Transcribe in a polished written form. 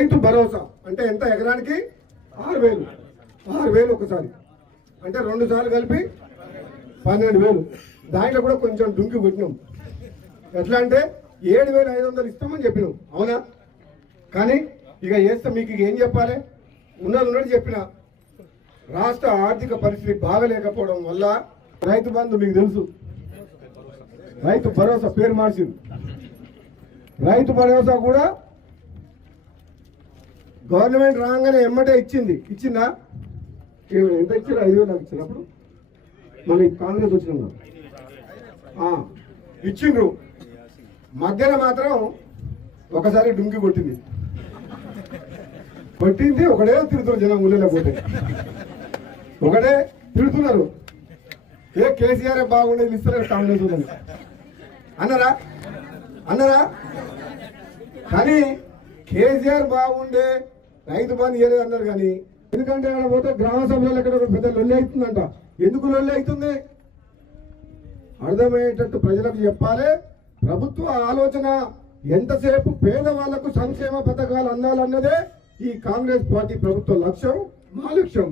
రైతు భరోసా అంటే ఎంత ఎకరానికి 6,000 ఒకసారి అంటే 2 సార్లు కలిపి 12,000. దాంట్లో కూడా కొంచెం డుంకి కొట్టినాం. ఎట్లా అంటే 7,500 ఇస్తామని చెప్పినాం, అవునా? కానీ ఇక చేస్తే మీకు ఏం చెప్పాలి, ఉన్నట్టు చెప్పిన రాష్ట్ర ఆర్థిక పరిస్థితి బాగలేకపోవడం వల్ల రైతు బంధు మీకు తెలుసు, రైతు భరోసా పేరు మార్చింది. రైతు భరోసా కూడా గవర్నమెంట్ రాగానే ఎమ్మటే ఇచ్చిందా? ఎంత ఇచ్చారు? 5,000 ఇచ్చినప్పుడు మళ్ళీ కాంగ్రెస్ వచ్చిన ఇచ్చిండ్రు. మధ్యలో మాత్రం ఒకసారి డుంకి కొట్టింది. ఒకటే తిరుగుతున్నారు జనం, ఊళ్ళో పోతే ఒకటే తిరుగుతున్నారు. కేసీఆర్ బాగుండేది ఇస్తారు కాంగ్రెస్ అన్నారా? కానీ కేసీఆర్ బాగుండే రైతు బంధు ఇవ్వలేదు అన్నారు. కానీ ఎందుకంటే అక్కడ పోతే గ్రామ సభలో ఎక్కడ పెద్ద లొల్లి అవుతుందంట. ఎందుకు లొల్లి అవుతుంది అర్థమయ్యేటట్టు ప్రజలకు చెప్పాలి. ప్రభుత్వ ఆలోచన ఎంతసేపు పేదవాళ్లకు సంక్షేమ పథకాలు అందాలన్నదే ఈ కాంగ్రెస్ పార్టీ ప్రభుత్వ లక్ష్యం, మా లక్ష్యం.